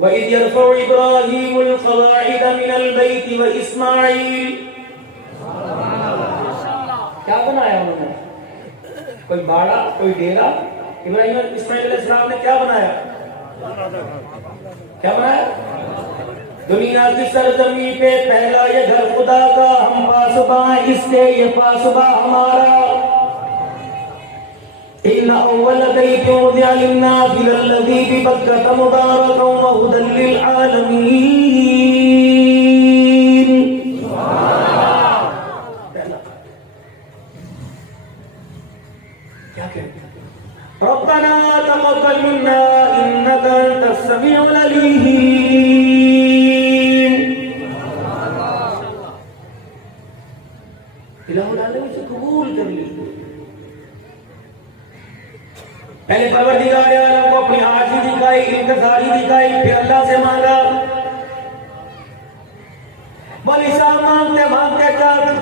वइज़ यरफ़उ इब्राहीमुल क़वाइद मिनल बैति व इस्माईल। क्या बनाया उन्होंने? कोई बाड़ा, कोई डेरा। इब्राहीम और इस्माईल अलैहिस्सलाम ने क्या बनाया? क्या बनाया? दुनिया की सरजमी पे पहला ये घर खुदा का, हम पासबा इसके, ये पासबा हमारा। इन्ना अव्वल बैतिन वुदिअ लिन्नासि लल्लज़ी बिबक्कता मुबारकन व हुदल लिल आलमीन। क्या कहते हैं? रब्बना तक़ब्बल मिन्ना इन्नका अंतस समीउल अलीम। इलाही कबूल कर ली। पहले परवरदिगार आलम को अपनी आजी दिखाई, इंतज़ारी दिखाई, फिर अल्लाह से मांगा। मौली साहब मांगते मांगते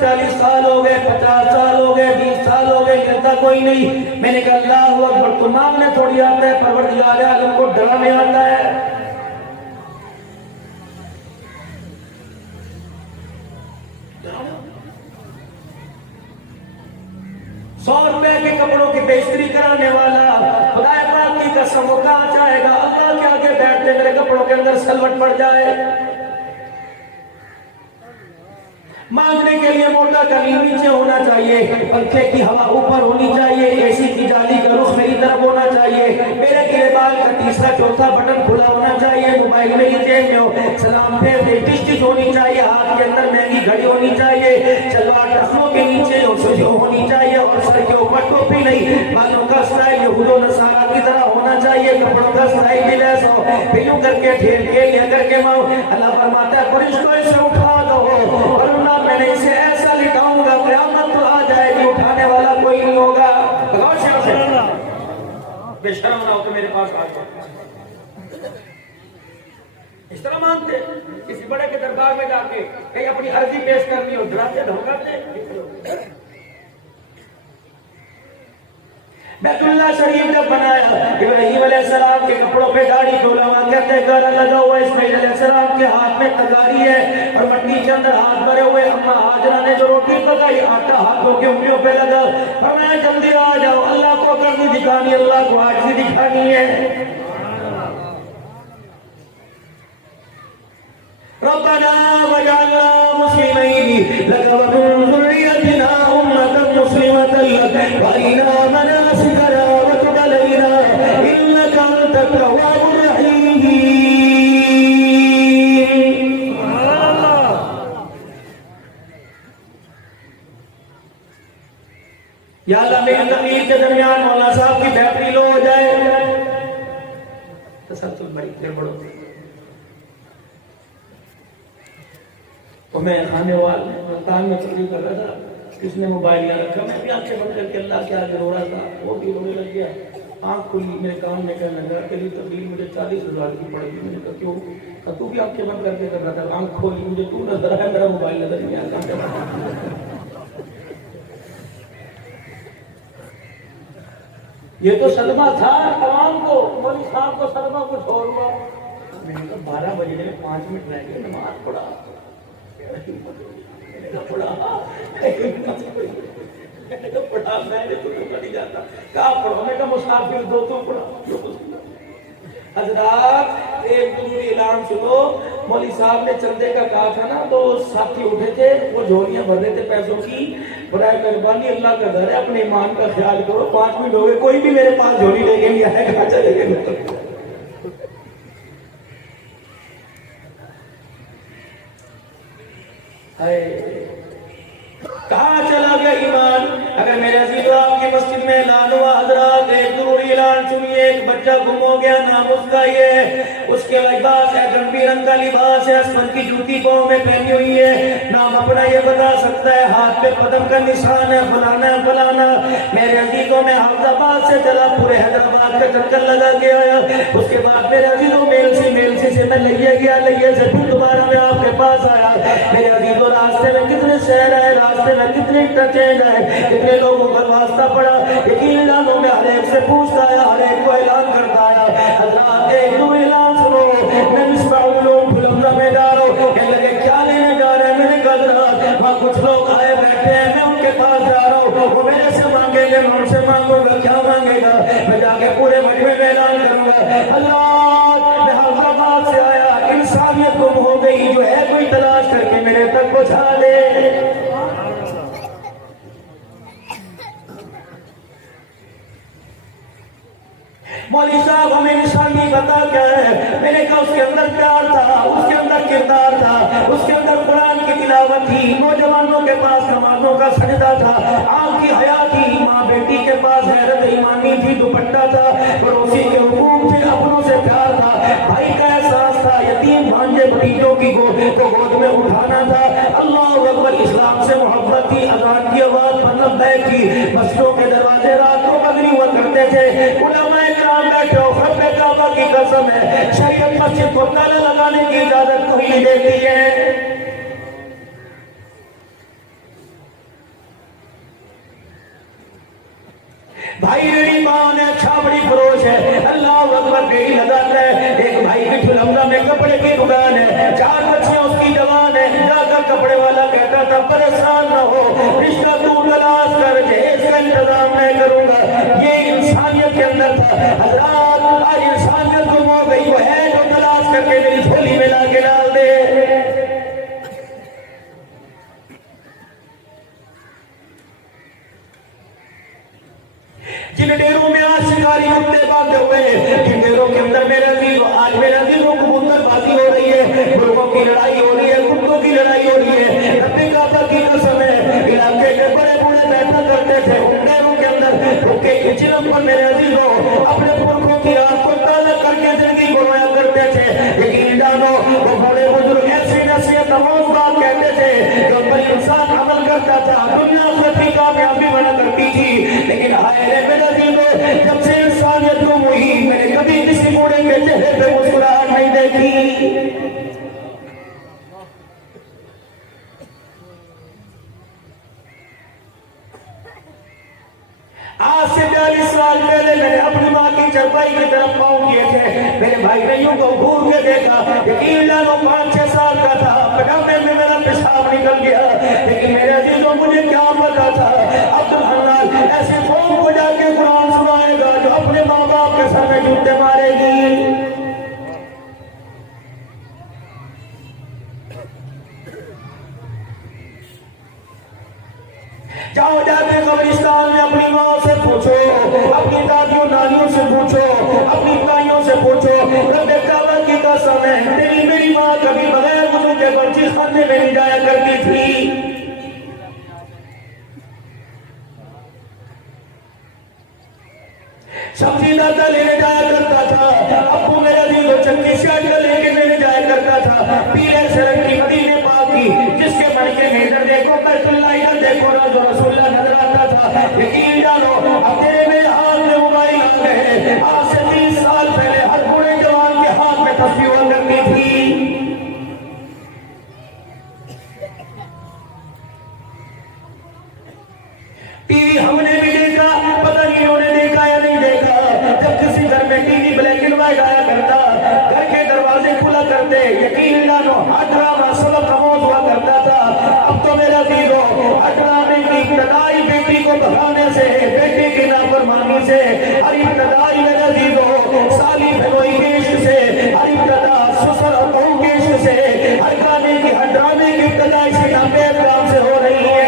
40 साल हो गए, 50 साल हो गए, 20 साल हो गए, कहता कोई नहीं। मैंने कहा अल्लाहु अकबर, तो मांगने थोड़ी आता है, परवरदिगार आलम को डराने आता है। ₹100 के कपड़ों की बेइज्जती कराने वाला, खुदा पाक की कसम, वो कहाँ चाहेगा अल्लाह के आगे बैठते मेरे कपड़ों के अंदर सलवट पड़ जाए। मांगने के लिए मोटा जमीन नीचे होना चाहिए, पंखे की हवा ऊपर होनी चाहिए, एसी की जाली का रुख मेरी तरफ होना चाहिए, मेरे गिरे बाल का तीसरा चौथा बटन खुला होना चाहिए, मोबाइल में नीचे में हो, सलाम पे डिश होनी चाहिए, हाथ के अंदर महंगी घड़ी होनी चाहिए, सलवार टखनों के नीचे होनी चाहिए और सर के ऊपर टोपी नहीं। बालों का स्टाइल यहूद और नसारा की तरह होना चाहिए, कपड़ों का स्टाइल भी वैसा हो, फिर करके ठेल के लिया करके माओ। अल्लाह फरमाता है फरिश्तों इसे उठा दो, वरना मैंने इसे ऐसा लिटाऊंगा क़यामत तो आ जाएगी, उठाने वाला कोई नहीं होगा। बेशर्म ना हो तो मेरे पास आ जाओ। इस तरह मानते किसी बड़े के दरबार में जाके कहीं अपनी अर्जी पेश करनी हो, डराते धमकाते। बैतुल्लाह शरीफ जब बनाया, इब्राहीम अलैहिस्सलाम के कपड़ों पे दाढ़ी डोलावा कहते गारा लगा हुआ, इस्माईल अलैहिस्सलाम के हाथ में तगारी है और मट्टी के अंदर हाथ भरे हुए। अम्मा हाजरा ने जो रोटी पकाई, आटा हाथों के उंगलियों पे लगा, फरमाया जल्दी आ जाओ, अल्लाह को करनी दिखानी, अल्लाह को आजी दिखानी है। रब्बना वजअलना मुस्लिमैनि लक व मिन ज़ुर्रिय्यतिना उम्मतन मुस्लिमतन लक व अरिना मनासिकना व तुब अलैना इन्नका अंतत तव्वाबुर रहीम। या अल्लाह मेरी तकलीफ के दरमियान मौलाना साहब की बैटरी लो हो जाए, तसल्लुल भाई देर बढ़ो। तो मैं खाने वाले मकान में तकलीफ कर रहा था, उसने मोबाइल ना रखा, मैं भी आंखें बंद करके अल्लाह के आगे रो रहा था, वो भी रोने लग गया। आंख खुली, मेरे कान में कहने लगा तेरी तकलीफ मुझे 40,000 की पड़ेगी। मैंने कहा क्यों? तू भी आंखें बंद करके कर रहा था, आंख खोली, मुझे तू नजर आया, मेरा मोबाइल नजर नहीं आता। ये तो सदमा था तमाम को, मौलवी साहब को सदमा कुछ और हुआ। मैंने कहा 12 बजे 5 मिनट रह गए, नमाज पढ़ा मैंने तो नहीं जाता, कहा पढ़ो, मैं मुसाफिर दो तो पढ़ा। हजरात एक जरूरी ऐलान सुनो, मौलवी साहब ने चंदे का कहा था ना, तो साथी उठे थे, वो झोलियां भर रहे थे पैसों की। बड़ा मेहरबानी, अल्लाह का घर है, अपने ईमान का ख्याल करो। 5 मिनट हो गए, कोई भी मेरे पास झोली लेके नहीं आया, कहा चले गए। कहाँ चला गया ईमान? अगर मेरे अजीजों आपकी मस्जिद में ऐलान हुआ, हजरात एक जरूरी ऐलान सुनिए, एक बच्चा गुम हो गया, नाम उसका ये है, उसके लिबास है गंभीर रंग का लिबास है, आसमान की जूती पाँव में पहनी हुई है, नाम अपना ये बता सकता है, हाथ पे कदम का निशान है, फलाना फलाना। मेरे अजीजों में हैदराबाद से चला, पूरे हैदराबाद का चक्कर लगा के आया। उसके बाद मेरे अजीजों मेलसी से मैं लइया गया, लइया से फिर दोबारा मैं आपके पास आया। मेरे अजीजों रास्ते में कितने शहर है, रास्ते में कितने इंटरचेंज है, कितने लोगों का वास्ता पड़ा, यकीन जानो मैं हर एक से पूछता आया, हर एक को ऐलान करता आया। हजरात एक दो ऐलान सुनो, मैं हुए मैं ऐलान करूंगा, अल्लाह मैं हैदराबाद से आया, इंसानियत गुम हो गई, जो है कोई तलाश करके मेरे तक पहुंचा दे। मौलवी साहब हमें निशानी पता क्या है? मैंने कहा उसके अंदर प्यार था, उसके अंदर किरदार था, उसके अंदर कुरान की तिलावत थी, नौजवानों के पास नमाजों का सजदा था, आँख की हया थी, माँ बेटी के पास हैरत ईमानी थी, दुपट्टा था, पड़ोसी के हुकूक थे, अपनों से प्यार था, भाई का एहसास था, यतीम भांजे भतीजों की गोद में उठाना था। अल्लाह अकबर, इस्लाम से मोहब्बत थी, अजान की आवाज मतलब बैठ की, मस्जिदों के दरवाजे रात को बदली हुआ करते थे, उलमाए किराम बैठे हो, खत्म काबा की कसम है, शरीयत मस्जिद को ताला लगाने की इजाजत कोई नहीं देती है। भाई रेडी पान है, छाबड़ी फरोश है, अल्लाह अकबर, रेडी लगाता है। एक भाई की ठुलमदा में कपड़े की दुकान है, 4 बच्चियां उसकी जवान है, जाकर कपड़े वाला कहता था परेशान न हो, रिश्ता तू तलाश कर दे, इसका इंतजाम मैं करूंगा। ये इंसानियत के अंदर था। हज़रात आज इंसानियत गुम हो गई, वो है जो तलाश करके मेरी झोली में ला के डाल दे। जिन डेरों में आज शिकारी कुत्ते बांधे हुए, जिन डेरों के अंदर मेरे आज मेरे अजीजों कबूतरबाजी हो रही है, मुर्गों की लड़ाई हो रही है, कुत्तों की लड़ाई हो रही है, रब्बे काबा की कसम है, इलाके के बड़े बूढ़े बैठा करते थे उन डेरों के अंदर, भूखे चिलम पर मेरे अजीजों अपने पुरखों की आंख को ताला करके जिंदगी गुजारा करते थे। यकीन जानो वो बड़े बुजुर्ग ऐसी नसीहत नमोज बात कहते थे, जो पर इंसान अमल करता था दुनिया में कामयाबी बना करती थी। लेकिन हाय रे मेरे अजीजों, जब से इंसानियत गुम हुई, मैंने कभी किसी बूढ़े के चेहरे पे मुस्कुराहट नहीं देखी। आज से 40 साल पहले मैंने अपनी माँ की चरपाई की तरफ पाँव किए थे, मेरे भाई बहनों को घूर के देखा, यकीन जानो 5-6 साल का था, पटाखे में मेरा पेशाब निकल गया। लेकिन मेरे अजीजों मुझे क्या पता था अब्दुल हन्नान ऐसे कौम को जाके कुरान सुनाएगा जो अपने माँ बाप के सामने जूते मारेगी। जाओ जाके कब्रिस्तान में अपनी माँ से पूछो, अपनी दादियों नानियों से पूछो, अपनी ताइयों से पूछो, रब्बे काबा की कसम है तेरी मेरी माँ कभी बगैर वुज़ू के बच्ची खाने में नहीं जाया करती थी। सब्जी दादा लेने जाया करता था, अब्बू मेरा दिल चक्की से लेके लेने जाया करता था, पीले सड़क की मदीने पाक की, जिसके मन के नजर देखो बैतुल्लाह इधर देखो ना जो रसूलुल्लाह नजर आता था। यकीन जानो अब तेरे मेरे हाथ में मोबाइल आ गए, आज से 30 साल पहले हर बूढ़े जवान के हाथ में तस्वीर हुआ करती थी। टीवी हमने भी देखा, पता नहीं उन्होंने देखा या नहीं देखा, जब किसी घर में टीवी ब्लैक एंड व्हाइट आया करता, घर के दरवाजे खुला करते, यकीन जानो अठारह सबक खामोश हुआ करता था। अब तो मेरा दीदो अठारह की इब्तदाई बेटी को भगाने से, बेटी की नाफरमानी से, हर इब्तदाई मेरा दीदो साली भगोई के इश्क से, हर इब्तदा ससुर और बहू के इश्क से, हर गाने की हर ड्रामे की इब्तदा इसी नापेद काम से हो रही है।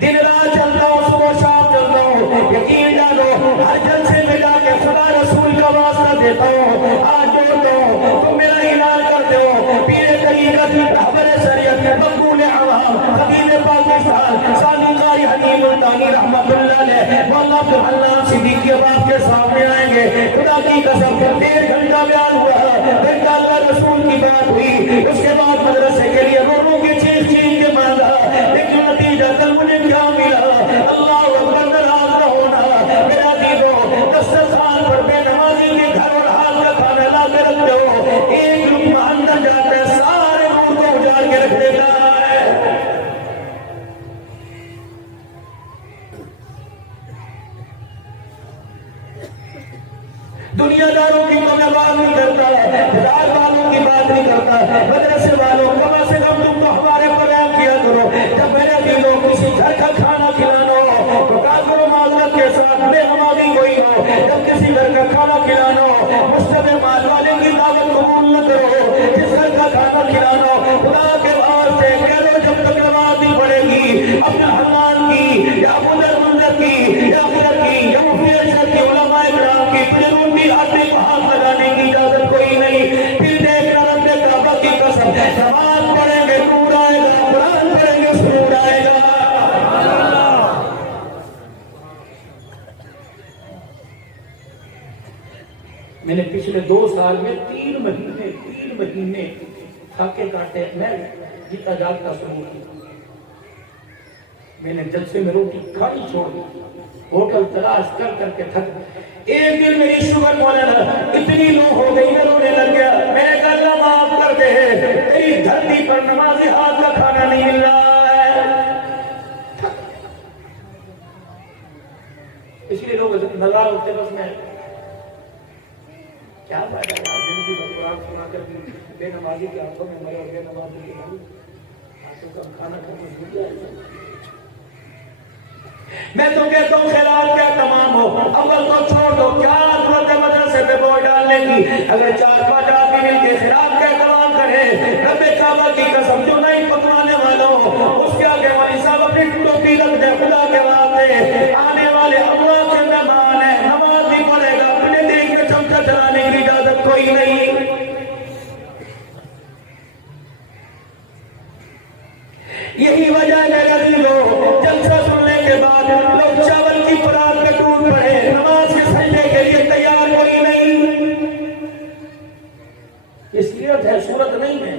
दिन रात चलता हूँ, सुबह शाम चलता हूँ, यकीन जानो हर जलसे में जाके खुदा रसूल का वास्ता देता हूँ, आज जोड़ता हूँ तुम मेरा इलाज करते हो। पीरे तरीक़त रहबरे शरीयत मकबूल अवाम खतीब पाकिस्तान सानी कारी हकीम मुल्तानी रहमतुल्लाह अलैह मौला अब्दुल हन्नान सिद्दीक़ी के बाप के सामने आएंगे। खुदा की कसम 1.5 घंटा बयान हुआ, घंटा अल्लाह रसूल की बात हुई, उसके बाद मदरसे के लिए रोनों के चीख के मांगा, लेकिन नतीजा कल मुझे क्या मिला? अल्लाह अकबर, नाराज न होना मेरा दीदो, 10 साल पर बेनमाजी के घर और हाथ का खाना ला के रखते हो, एक लुकमा अंदर जाता है सारे मुंह को उजाड़ के रख देता है। दुनियादारों की तो मैं बात नहीं करता, बाजार वालों की बात नहीं करता, मदरसे वालों कम से कम तुम तो साल में 3 महीने खाके काटे मैं जीता जागता सुनूंगा। मैंने जलसे में रोटी खानी छोड़ दी, होटल तलाश कर करके थक। एक दिन मेरी शुगर मौलाना इतनी लो हो गई मैं रोने लग गया। मैंने कहा अल्लाह माफ कर दे, तेरी धरती पर नमाज़ी हाथ का खाना नहीं मिल रहा है। इसलिए लोग नाराज होते बस मैं क्या फायदा यार जिंदगी भर कुरान सुना कर बेनमाजी की आंखों में मरे और बेनमाजी की आंखों का खाना खाना भूल जाए। मैं तो कहता हूँ खैरात क्या तमाम हो, अव्वल तो छोड़ दो, क्या जरूरत है मदरसे पे बोल डालने की। अगर 4-5 आदमी मिलकर खैरात क्या तमाम करे, रब्बे काबा की कसम जो नहीं पकवाने वाला हो उसके आगे वाली साहब अपनी टोपी रख दे, खुदा के वास्ते आने वाले अल्लाह के मेहमान है, नमाज नहीं पढ़ेगा, अपने देश में चमचा चलाने की इजाजत कोई नहीं। यही वजह है लोग जलसा सुनने के बाद लोग चावल की परात में टूट पड़े, नमाज के सजदे के लिए तैयार कोई नहीं। ये सीरत है, सूरत नहीं है।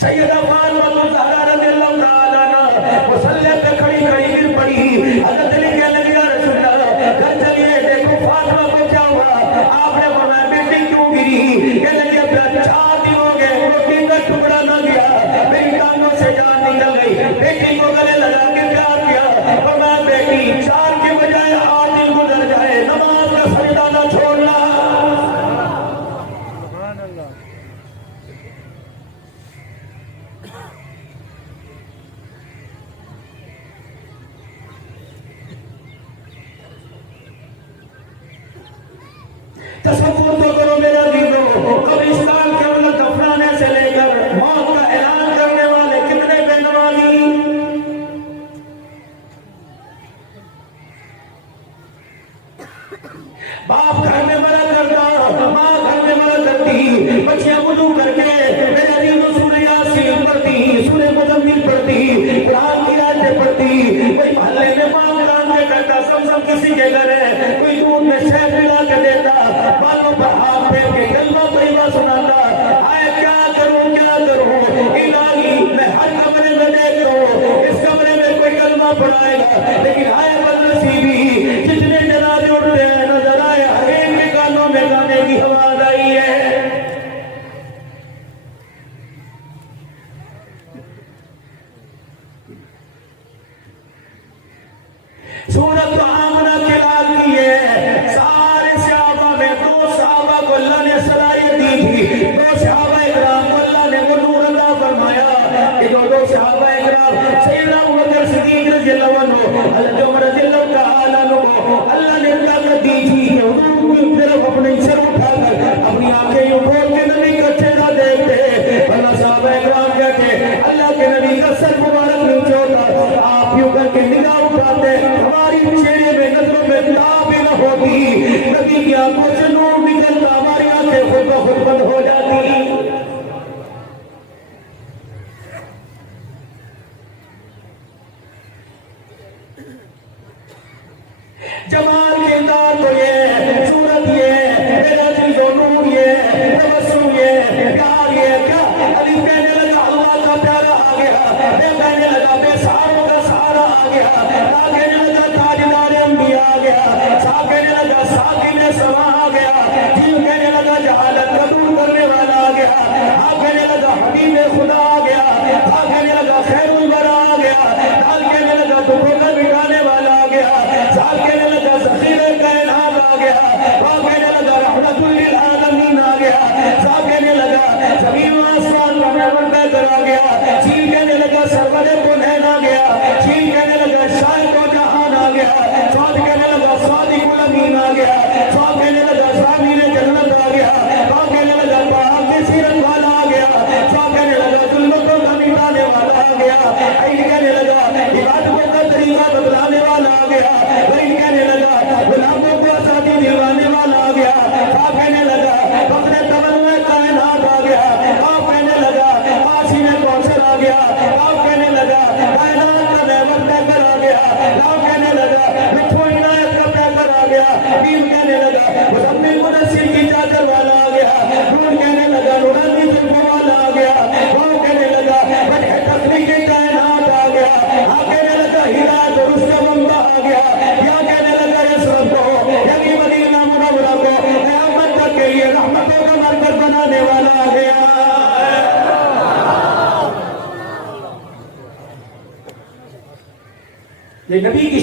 सैयदा फातिमा ज़हरा रज़ियल्लाहु ताला अन्हा मुसल्ले पे खड़ी खड़ी गिर पड़ी। हज़रत अली कहने लगे या रसूल अल्लाह घर चलिए देखो फातिमा को क्या हुआ। आपने फरमाया बेटी क्यों गिरी। कहने लगे 4 दिन हो गए रोटी का टुकड़ा ना गया, मेरी टांगों से जान निकल गई। बेटी को गले लगा के प्यार किया, फरमाया बेटी 4 के बजाय 8 दिन गुजर जाए, नमाज का सजदा ना छोड़ना। तसव्वुर तो करो मेरे अजीजों, कब्रिस्तान के अंदर दफनाने से लेकर मौत का ऐलान करने वाले कितने बेनमाजी। बाप घर में मरा करता, माँ घर में मरा करती, बच्चियां वुजू करके मेरे अजीजों सूरह यासीन पढ़ती, सूरह मुज़म्मिल पढ़ती, कुरान की आयतें पढ़ती। कोई मोहल्ले में माँ कुरान के करता, सब किसी के घर है, कोई दूध में शहद मिला के देता, बालों पर हाथ फेर के कलमा तैयबा सुनाता। आए क्या करूं इलाही, मैं हर कमरे में देखता हूं इस कमरे में कोई कलमा पढ़ाएगा, लेकिन आए बदनसीबी जितने जनाजे उठते हैं नजर आए हर एक के कानों में गाने की आवाज आई है। सूरत आमना के लाल की है। सारे सहाबा में 2 सहाबा को अल्लाह ने सलाहियत दी थी, 2 सहाबा इकराम को अल्लाह ने वो नूर अता फरमाया। ये 2 सहाबा इकराम सैयदना अबू बकर सिद्दीक रज़ियल्लाहु अन्हु, हज़रत उमर रज़ियल्लाहु ताला अन्हु अल्लाह ने ताकत दी थी कि हुजूर की तरफ अपने सर उठाकर अपनी आंखें यूं खोल के नबी का चेहरा देखते। वरना सहाबा इकराम कहते अल्लाह के नबी का सर मुबारक नीचे होता, आप यूं करके निगाह उठाते, हमारी चेहरे में नजरों में ताब ही न होती, नबी की आंखों से नूर निकलता, हमारी आंखें खुद ब खुद बंद हो जाती। जमाल के दार तो ये सूरत ये मेरा चीजों नूर ये तबस्सुम ये प्यार ये क्या। अली कहने लगा अल्लाह का प्यारा आ गया, मैं कहने लगा बेसहारों का सहारा आ गया, कहने लगा ताजदार अंबिया आ गया, साहब कहने लगा साकिन समा आ गया, दिल कहने लगा जहालत का दूर करने वाला आ गया, आप कहने लगा हबीब खुदा आ गया, साहब कहने लगा खैरुल वरा आ गया, साहब कहने लगा दुखों का मिटाने वाला आ गया, साहब कहने लगा ज़ख़ीरे कायनात आ गया, साहब कहने लगा रहमतुल लिल आलमीन आ गया, साहब कहने लगा ज़मीन व आसमान का मेहमान बेहतर आ गया, चील कहने लगा सरवरे कुनैन आ गया, चील कहने लगा शायद व जहान आ गया, साद कहने लगा सादिकुल अमीन आ गया, साद कहने लगा सामीन जन्नत आ गया, साद कहने लगा पाक सीरत वाला आ गया, साद कहने लगा जुल्मतों का मिटाने वाला आ गया, ऐन कहने लगा इबादतों का तरीका बदलाने वाला आ गया, वैन कहने लगा गुलामों को आजादी दिलवाने वाला आ गया, साद कहने लगा अपने तमन्ना कायनात आ गया, साद कहने लगा ये नबी की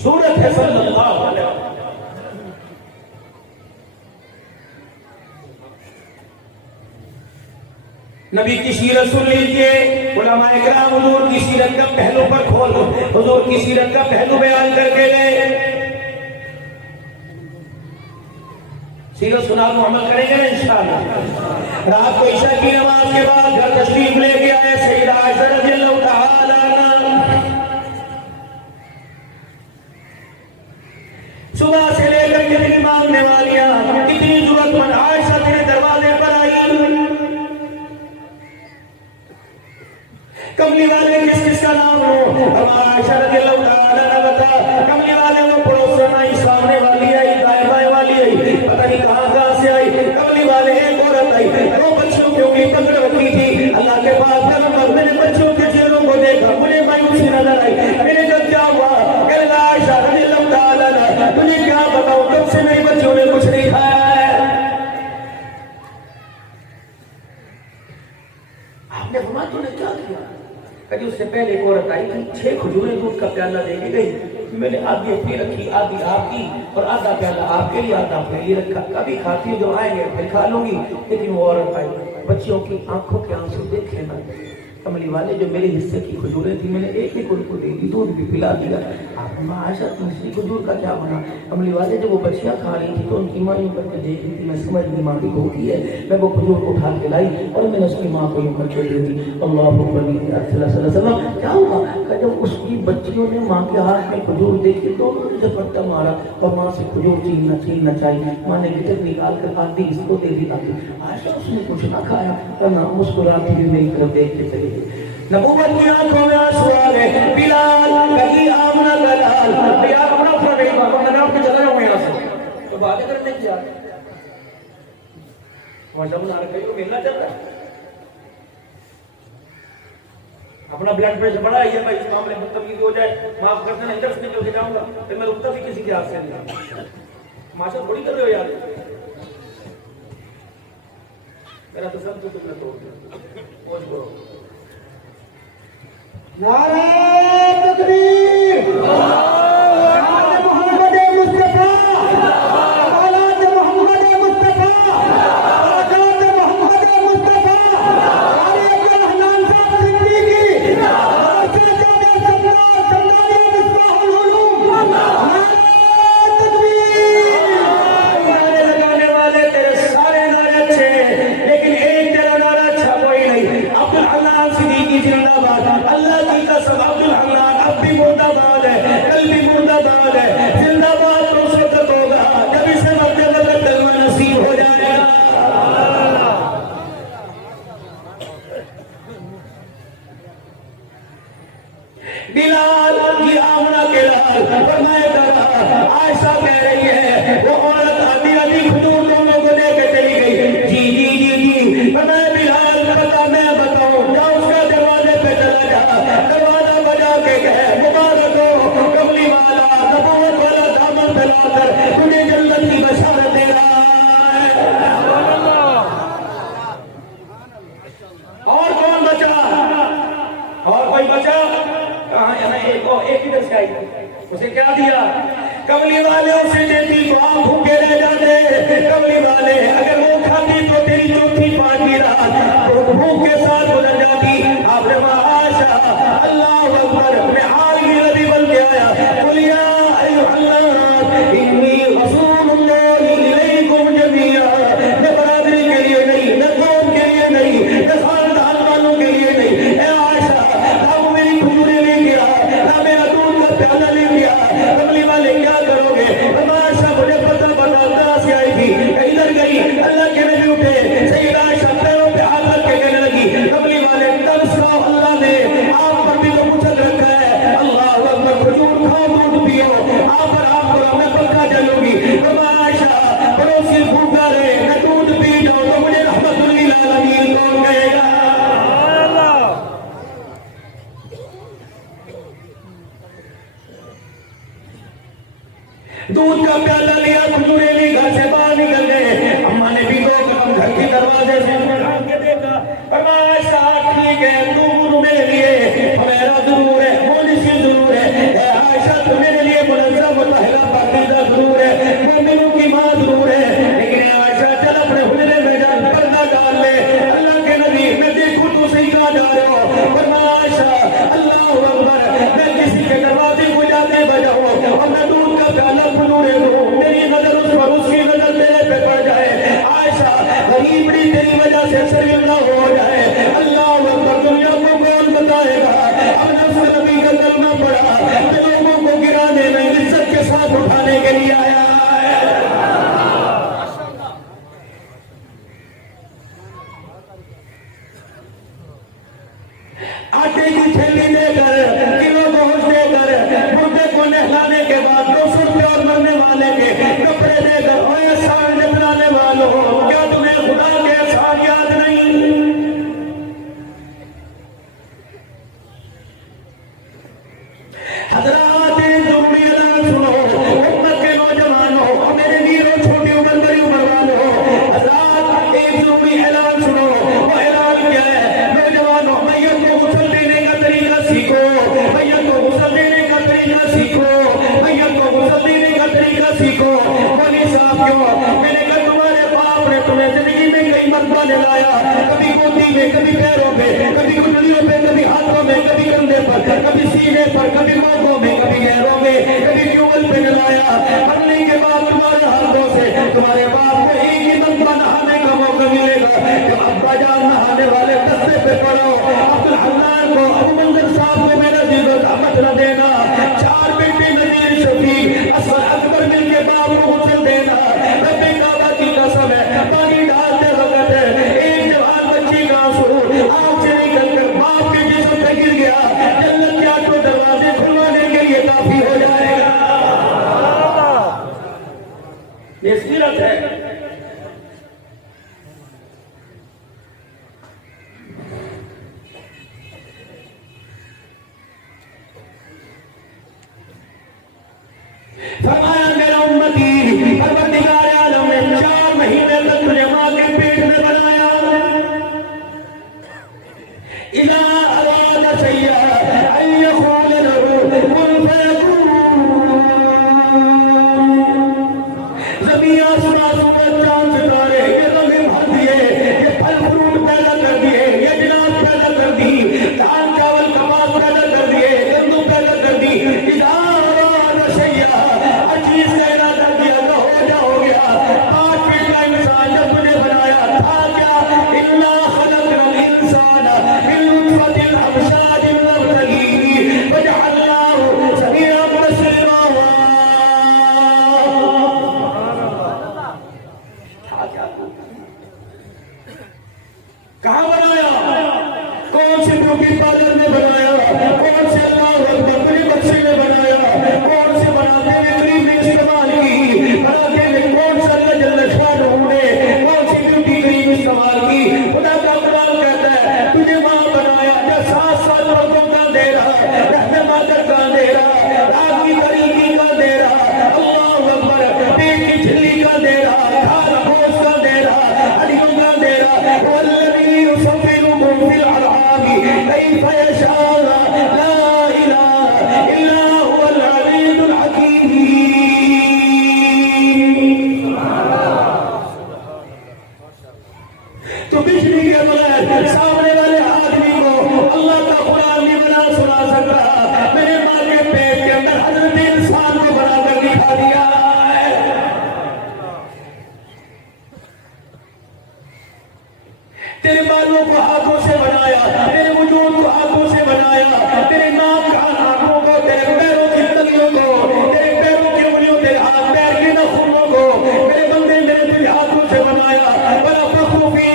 सूरत है सल्लल्लाहु अलैहि वसल्लम। नबी की सीरत सुन लीजिए। उलमाए किराम हुजूर की सीरत का पहलू पर खोल, हुजूर की सीरत का पहलू बयान करके गए। सीरत सुना तो अमल करेंगे ना इंशाअल्लाह। रात को ईशा की नमाज के बाद घर तशरीफ लेके आए सैयदा आयशा रज़ियल्लाहु तआला अन्हा। सुबह से लेकर कितनी मांगने वालियां, कितनी जरूरतमंद आयशा तेरे दरवाजे पर आई। कमली वाले किस किस का नाम हो? आयशा रज़ियल्लाहु तआला ने बताया कमली वाले वो पड़ोसन आई, सामने वाली आई, दाएं बाएं वाली आई, पता नहीं कहां से आई। कमली वाले एक औरत आई, दो बच्चों की उंगली पकड़ रखी थी। अल्लाह के पास पैगंबर मैंने बच्चों के चेहरों को देखा, मुझे मायूसी नजर आई। मैंने कहा क्या हुआ? कहने आयशा रज़ियल्लाहु तआला ने तुझे क्या बताऊं, कब से मेरे बच्चों ने कुछ नहीं खाया है। आपने फरमाया तूने क्या किया? कभी उससे पहले एक औरत आई थी, 6 खजूरें दूध का प्याला लेके गई। मैंने आधी अपनी रखी, आधी आपकी, और आधा प्याला आपके लिए, आधा अपने लिए रखा। कभी खाती हूँ, जो आएंगे फिर खा लूंगी। लेकिन वो औरत आई, बच्चियों की आंखों के आंसू देखे ना। कमली वाले जो मेरे हिस्से की खजूरें थी मैंने एक एक उनको दे दी, दूध भी पिला दिया। आप आयशा दूसरी खजूर का क्या बना? कमली वाले जब वो बच्चियां खा रही थी तो उनकी माँ यूं करके देख रही थी। मैं समझ गई माँ की होती है। मैं वो खजूर उठा के लाई और मैंने उसकी माँ को यूं करके दे दी। अल्लाह क्या हुआ? जब उसकी बच्चियों ने माँ के हाथ में खजूर देखी तो उन्होंने झपट्टा मारा और माँ से खजूर छीनना चाहिए। माँ ने गिटर निकाल कर आधी इसको दे दी। आयशा उसने कुछ ना खाया और ना मुस्कुराती हुई मेरी तरफ देख के चली। नबूवत की आंखों में आंसू आ गए। बिलाल कहीं आमना का लाल यार अपना फरमाइए बाबा मैंने आपके चला जाऊंगा यहाँ से तो बातें करने की यार मौसम ना रखे तो मिलना चल रहा है। अपना ब्लड प्रेशर बढ़ा है भाई, इस मामले में बदतमीजी हो जाए माफ कर देना, इधर से निकल के जाऊंगा फिर मैं रुकता भी किसी के हाथ से नहीं। माशा थोड़ी कर रहे हो यार, मेरा तो सब कुछ तुमने तोड़ दिया। नारे तकबीर, मोहम्मद मुस्तफा, औलाद मोहम्मद मुस्तफा, औलाद मोहम्मद मुस्तफा, अरे रहमान साहब सिद्दीकी, सज्जादे सल्लल्लाहु अलैहि वसल्लम, नारे तकबीर। नारे लगाने वाले तेरे सारे नारे अच्छे हैं, लेकिन एक तेरा नारा अच्छा कोई नहीं। अब्दुल हन्नान सिद्दीकी जिंदाबाद। अल्लाह की कसम अब्दुल हन्नान अब भी मुर्दाबाद है, कल भी मुर्दाबाद है, जिंदाबाद तो उस वक्त होगा जब इसे मरते वक्त कलमा नसीब हो जाएगा। बिलाल की आमना के लाल फरमाया आयशा कह रही है वो औरत आधी आधी खजूर दोनों को लेकर चली गई। जी जी जी जी फरमाया बिलाल पता मैं बताऊं, जाओ उसका दरवाजे पे चला जा, दरवाजा बजा के कहे मुबारक हो कमली वाला नबूवत वाला दामन फैलाकर तुझे जन्नत की बशारत दे रहा है। और कौन बचा? और कोई बचा? कहाँ? यहाँ एक इधर से आई, उसे क्या दिया? कमली वाले उसे देती तो आप भूखे रह जाते। कमली वाले अगर वो खाती तो तेरी चौथी पांचवी रात भूख के साथ गुजर जाती। आपने आयशा अल्लाह अकबर मैं आग की नदी बन के आया। बोलिया इन्नी रसूलुल्लाह इलैकुम जमीआ, मैं बरादरी के लिए नहीं, न कौम के लिए नहीं, न खानदान वालों के लिए नहीं। ए आयशा अब मेरी खजूरें ले गिरा ना मेरा दूध का प्याला ले गया। कमली वाले क्या करोगे? आयशा मुझे पता बता से आई थी इधर गई। अल्लाह के नबी उठे, सैयदा आयशा पैरों पे हाथ रख के कहने लगी कमली वाले तब सुनाओ अल्लाह ने आप पर भी तो कुचल रखा है। अल्लाह अकबर खजूर खाओ दूध पियो, आप पर आपको मैं पंखा चलूंगी। आयशा पड़ोसी भूखा रहे मैं दूध पी जाऊं तो मुझे रहमतुल लिल आलमीन कौन कहेगा? दूध का प्याला लिया, खजूरें ली, घर से बाहर निकल गए। अम्मा ने भी 2 कदम घर के दरवाजे से निकाल के देखा। आयशा ठीक है दूध मेरे लिए मेरा जरूर है, मोनिसी जरूर है। से शर्मिंदा हो जाए। अल्लाह अकबर, दुनिया को कौन बताएगा? अब नफ्स नबी का कलमा पड़ा, लोगों को गिराने में इज्जत के साथ उठाने के लिए आया है। आटे की थैली देकर, किलो गोश्त देकर, मुर्दे को नहलाने के बाद 200 रुपये और मरने वाले के कपड़े देकर, और एहसान जतलाने वालों, क्या तुम्हें खुदा के एहसान याद नहीं? हजरात सुनो, उम्मत के नौजवानों, मेरे वीरों, छोटी उम्र बड़ी उम्र वालों, हजरात एक ज़रूरी ऐलान सुनो। वो ऐलान क्या है? नौजवानों, मैयत को गुस्ल देने का तरीका सीखो, मैयत को गुस्ल देने का तरीका सीखो, मैयत को गुस्ल देने का तरीका सीखो। मौलवी साहब क्यों? मैंने कहा तुम्हारे बाप ने तुम्हें जिंदगी में कई मरतबा नहलाया, कभी गोदी में, कभी पैरों पे, कभी कुंडलियों पे, कभी हाथों में, कभी कंधे पर, कभी सीने पर, कभी मौकों में, कभी गैरों में, कभी ट्यूबवेल पे नहलाया। मरने के बाद तुम्हारे हाथों से तुम्हारे बाप को एक ही मरतबा नहाने का मौका मिलेगा। जब अब्बा जान नहाने वाले दस्ते पे पड़ो, अब्दुल हन्नान को, अबू मंजर साहब को मेरा जीवन अहमद न देना, 4 बेटे नजीर शफीक असगर अकबर मिलके बाप को गुस्ल देना। रब्बे काबा की कसम है, पानी डालते वक्त एक जवान बच्ची का आंसू आंख से निकलकर बाप के जिस्म पे गिर गया, जन्नत के 8 दरवाजे खुलवाने के लिए काफी हो जाएगा। ये सीरत है। फरमाया मेरा उम्मती, परवरदिगार आलम ने 4 महीने तक तुझे मां के पेट में बनाया। इला अरादा सैया अन यक़ूल लहू कुन फयकून। ज़मीन आसमान सूरज चांद सितारे ये रंग भर दिए, ये फल फ्रूट पैदा कर दिए, ये जिन्नात पैदा कर दी, धान चावल कपास पैदा कर दिए, गंदम पैदा कर दी। इला अरादा सैया, हर चीज का इरादा किया तो हो गया। 5 फीट का इंसान जब तुझे बनाया था क्या? इन्ना खलक़नल इंसाना मिन नुत्फ़तिन अमशाजिन नब्तलीही वजअलनाहु समीअन बसीरा। कहाँ बनाया? कौन से ब्यूटी पार्लर में बनाया? कौन से अल्लाह अकबर बड़ी बक्से में बनाया? कौन से बनाते में क्रीम ने इस्तेमाल की? बनाते में कौन सा अल्लाह जल्ल शानहू ने कौन सी ब्यूटी क्रीम इस्तेमाल की? खुदा का कुरान कहता है तुझे मां बनाया, जो 7 साल मर्दों का दे रहा, रहने मादर का दे रहा, रागी तरीकी का दे रहा, अल्लाह अकबर पेट की झिल्ली का दे रहा, खाना गोश्त का दे रहा, हड्डियों का दे रहा। वल्लज़ी युसव्विरुकुम फिल अरहामी कैफ़ यशाअ ला इलाहा इल्ला हुवल अज़ीज़ुल हकीम। तो बिजली के बगैर सामने वाले आदमी को अल्लाह का कुरान नहीं बना सुना सकता। मेरे माँ के पेट के अंदर हजरत इंसान को बनाकर दिखा दिया है। तेरे बालों को हाथों से बनाया, तेरे वजूद को हाथों से बनाया, तेरे नाक कान आंखों को, तेरे पैरों की तलियों को, तेरे पैरों की उंगलियों, तेरे हाथ पैर के नाखूनों को मेरे बंदे मेरे तुझे हाथों से बनाया। बड़ा बखूबी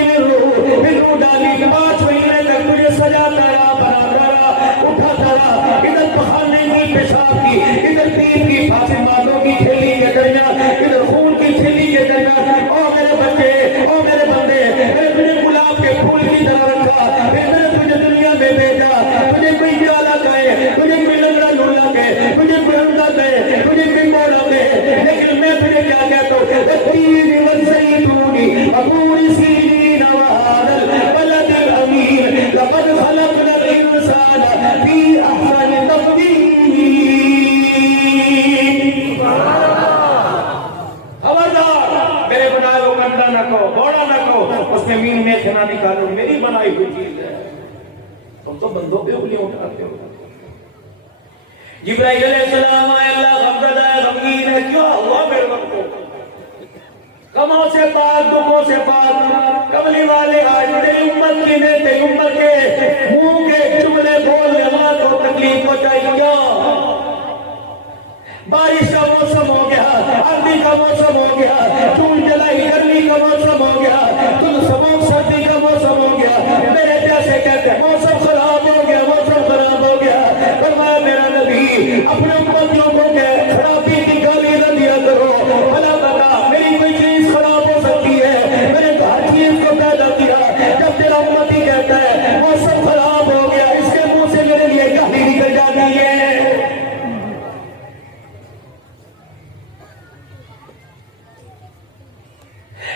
मिर्रू डाली, 5 महीने तक तुझे सजाता रहा, बनाता रहा, उठाता रहा। इधर पखाने की, पेशाब की, इधर तीर की, फांसी मारों की थैली के दरमियान, इधर खून की थैली के दरमियान। ओ मेरे बच्चे, ओ मेरे बंदे, मैंने तुझे गुलाब के फूल की तरह रखा, मैंने तुझे दुनिया में भेजा। तुझे कोई जाला कहे, तुझे कोई लंगड़ा लुल्ला कहे, तुझे कोई अंधा कहे, तुझे कोई मोड़ा कहे, लेकिन मैं तुझे क्या कहता हूँ? तीन वज़ैतूनी अबूरी सीनीन वहादल बलदिल अमीन लक़द खलक़नल इंसाना फी अहसनि तक़वीम। खबरदार, मेरे बनाए को गंदा न कहो, बौड़ा न कहो, उसमें मीन में खाना निकालो, मेरी बनाई हुई चीज है। तुम तो बंदों पे उंगलियां उठाते हो। जिब्राइल अलैहिस्सलाम आए, अल्लाह गमज़दा है, गमगीन है, क्या हुआ मेरे वक्त को? गमों से पाक, दुखों से पाक। कमली वाले आज तेरी उम्मत की ने तेरी उम्मत के मुंह के जुमले बोलने वालों को तकलीफ पहुंचाई क्यों? बारिश का मौसम हो गया, आंधी का मौसम हो गया, जून जुलाई गर्मी का मौसम हो गया, तुम सबों सर्दी का मौसम हो गया। मेरे जैसे कहते हैं मौसम खराब हो गया, मौसम खराब हो गया। फरमाया मेरा नबी अपने उम्मतियों को कहे खराबी की गाली न दिया करो। भला बता मेरी कोई चीज खराब हो सकती है? मैंने हर चीज को पैदा किया। जब तेरा उम्मती कहता है मौसम खराब हो गया, इसके मुंह से मेरे लिए गाली निकल जाती है।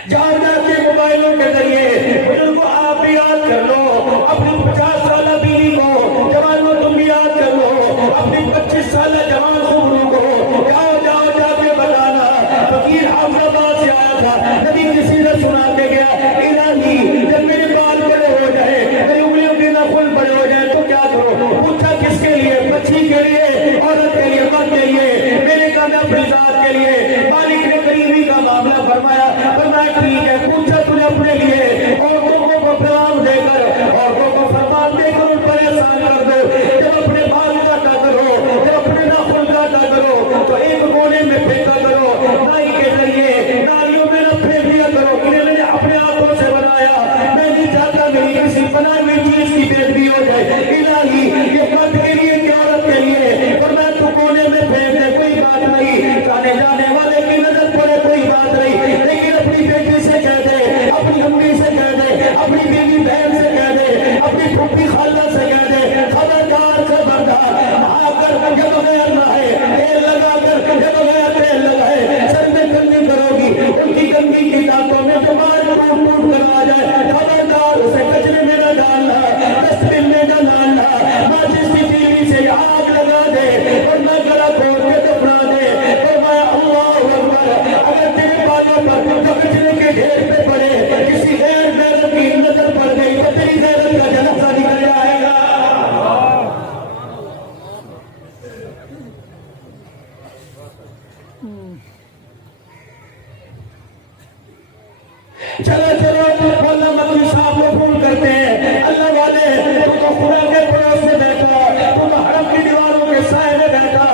जान जाके मोबाइलों के जरिए बुजुर्गों आप भी याद कर लो अपनी 50 साल बीवी को, जवानों तुम भी याद कर लो अपनी 25 साल जवान खुबरू को। जाओ जाओ जाके बताना फकीर हैदराबाद से आया था, नबी किसी ने सुना के गया इलाही जब मेरे बाल बड़े हो जाए, मेरी उंगलियों के नाखून बड़े हो जाए तो क्या करो? पूछा किसके लिए? बच्ची के लिए, औरत के लिए, मर्द के लिए, मेरे काम अपनी जात के लिए। मालिक ने करीबी का मामला फरमाया ठीक है। पूछा तूने अपने लिए औरतों को पैगाम देकर, औरतों को फरमान देकर उन पर एहसान कर दो। जब अपने बाल काटा करो, जब अपने नाखून काटा करो तो एक कोने में फेंका करो, नाई के जरिए नालियों में न फेंक दिया करो। इन्हें मैंने अपने हाथों से बनाया, मैं नहीं चाहता मेरी किसी बनाई हुई चीज की बेइज्जती हो जाए। इलाही ये मर्द के लिए क्या औरत के लिए, और मैं तो कोने में फेंक दे कोई बात नहीं, जाने जाने वाले की नजर पड़े कोई बात नहीं, लेकिन अपनी बेटी से कह दे, अपनी अम्मी से कह दे, अपनी बीवी बहन से कह दे, अपनी फूफी खाला से कह दे, खबरदार खबरदार आकर जब बगैर नहाए तेल लगाकर, जब बगैर तेल लगाए सर में गंदी करोगी, उनकी गंदी की दांतों में तुम्हारे टूट टूट कर आ जाए। खबरदार उसे कचरे में न डालना, डस्टबिन में न डालना, माचिस की तीली से आग लगा दे और न गला खोल के दफना दे। फरमाया अल्लाहू अकबर, अगर तेरे बालों पर कचरे के ढेर पे पड़े किसी गैर गैरत की नजर पड़ गई तो तेरी गैरत का जनाजा निकल जाएगा। चलो चलो मौला मौलवी साहब को फोन करते हैं। अल्लाह वाले तू तो खुदा के पड़ोस में बैठा, तू तो हरम की दीवारों के साए में बैठा,